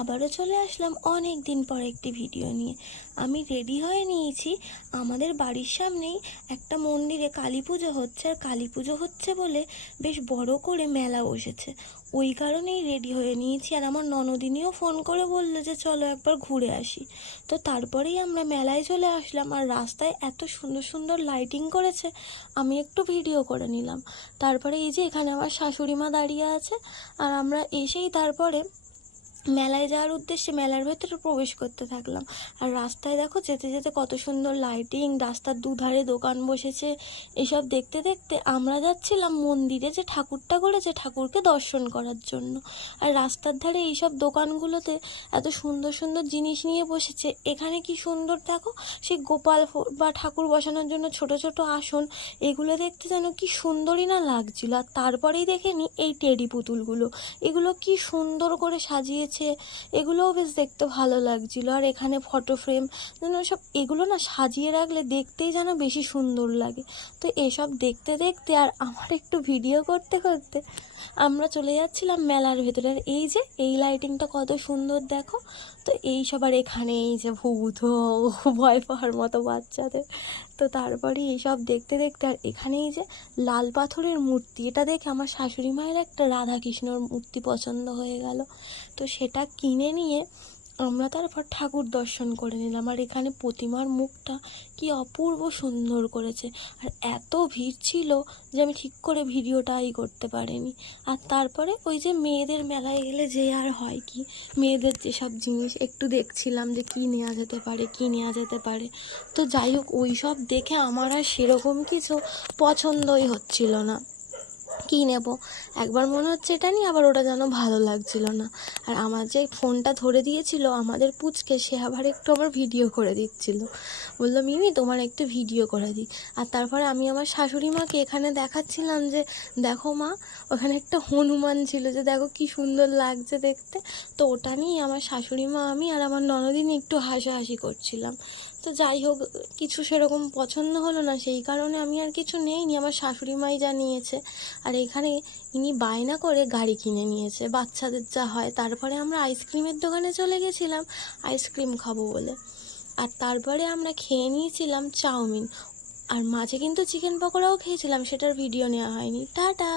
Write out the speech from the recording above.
আবারও চলে আসলাম অনেক দিন পর একটি ভিডিও নিয়ে। আমি রেডি হয়ে নিয়েছি। আমাদের বাড়ির সামনেই একটা মন্দিরে কালী পুজো হচ্ছে, আর কালী পুজো হচ্ছে বলে বেশ বড় করে মেলা বসেছে। ওই কারণেই রেডি হয়ে নিয়েছি। আর আমার ননদিনীও ফোন করে বললো যে চলো একবার ঘুরে আসি। তো তারপরেই আমরা মেলায় চলে আসলাম। আর রাস্তায় এত সুন্দর সুন্দর লাইটিং করেছে, আমি একটু ভিডিও করে নিলাম। তারপরে এই যে এখানে আমার শাশুড়ি মা দাঁড়িয়ে আছে, আর আমরা এসেই তারপরে মেলায় যাওয়ার উদ্দেশ্যে মেলার ভেতরে প্রবেশ করতে থাকলাম। আর রাস্তায় দেখো যেতে যেতে কত সুন্দর লাইটিং, রাস্তার দুধারে দোকান বসেছে। এসব দেখতে দেখতে আমরা যাচ্ছিলাম মন্দিরে, যে ঠাকুরটা করেছে ঠাকুরকে দর্শন করার জন্য। আর রাস্তার ধারে এইসব দোকানগুলোতে এত সুন্দর সুন্দর জিনিস নিয়ে বসেছে। এখানে কি সুন্দর দেখো, সেই গোপাল বা ঠাকুর বসানোর জন্য ছোট ছোট আসন, এগুলো দেখতে যেন কি সুন্দরই না লাগছিল। আর তারপরেই দেখে নি এই টেডি পুতুলগুলো, এগুলো কি সুন্দর করে সাজিয়েছে, এগুলোও বেশ দেখতে ভালো লাগছিল। আর এখানে ফটো ফ্রেম যেন সব, এগুলো না সাজিয়ে রাখলে দেখতেই যেন বেশি সুন্দর লাগে। তো এসব দেখতে দেখতে আর আমার একটু ভিডিও করতে করতে আমরা চলে যাচ্ছিলাম মেলার ভেতরে। আর এই যে এই লাইটিংটা কত সুন্দর দেখো। তো এই সবার এখানে এই যে ভূত, ভয় পাওয়ার মতো বাচ্চাদের। তো তারপরে এইসব দেখতে দেখতে আর এখানে এই যে লাল পাথরের মূর্তি, এটা দেখে আমার শাশুড়ি মায়ের একটা রাধা কৃষ্ণর মূর্তি পছন্দ হয়ে গেল। তো সেটা কিনে নিয়ে আমরা তারপর ঠাকুর দর্শন করে নিলাম। আর এখানে প্রতিমার মুখটা কি অপূর্ব সুন্দর করেছে। আর এত ভিড় ছিল যে আমি ঠিক করে ভিডিওটাই করতে পারিনি। আর তারপরে ওই যে মেয়েদের মেলায় গেলে যে আর হয় কি, মেয়েদের যেসব জিনিস একটু দেখছিলাম যে কী নেওয়া যেতে পারে, কী নেওয়া যেতে পারে। তো যাই হোক, ওই সব দেখে আমার আর সেরকম কিছু পছন্দই হচ্ছিল না। কী নেব, একবার মনে হচ্ছে এটা নিই, আবার ওটা যেন ভালো লাগছিল না। আর আমার যে ফোনটা ধরে দিয়েছিল আমাদের পুচকে, সে আবার একটু আমার ভিডিও করে দিচ্ছিল, বললো মিমি তোমার একটু ভিডিও করে দিই। আর তারপরে আমি আমার শাশুড়ি মাকে এখানে দেখাচ্ছিলাম যে দেখো মা, ওখানে একটা হনুমান ছিল, যে দেখো কি সুন্দর লাগছে দেখতে। তো ওটা নিয়ে আমার শাশুড়ি মা, আমি আর আমার ননদিনী একটু হাসাহাসি করছিলাম। তো যাই হোক, কিছু সেরকম পছন্দ হলো না, সেই কারণে আমি আর কিছু নেইনি, আমার শাশুড়ি মাই যা নিয়েছে। আর এখানে ইনি বায়না করে গাড়ি কিনে নিয়েছে, বাচ্চাদের যা হয়। তারপরে আমরা আইসক্রিমের দোকানে চলে গেছিলাম আইসক্রিম খাবো বলে। আর তারপরে আমরা খেয়ে নিয়েছিলাম চাউমিন, আর মাঝে কিন্তু চিকেন পকোড়াও খেয়েছিলাম, সেটার ভিডিও নেওয়া হয়নি। টাটা।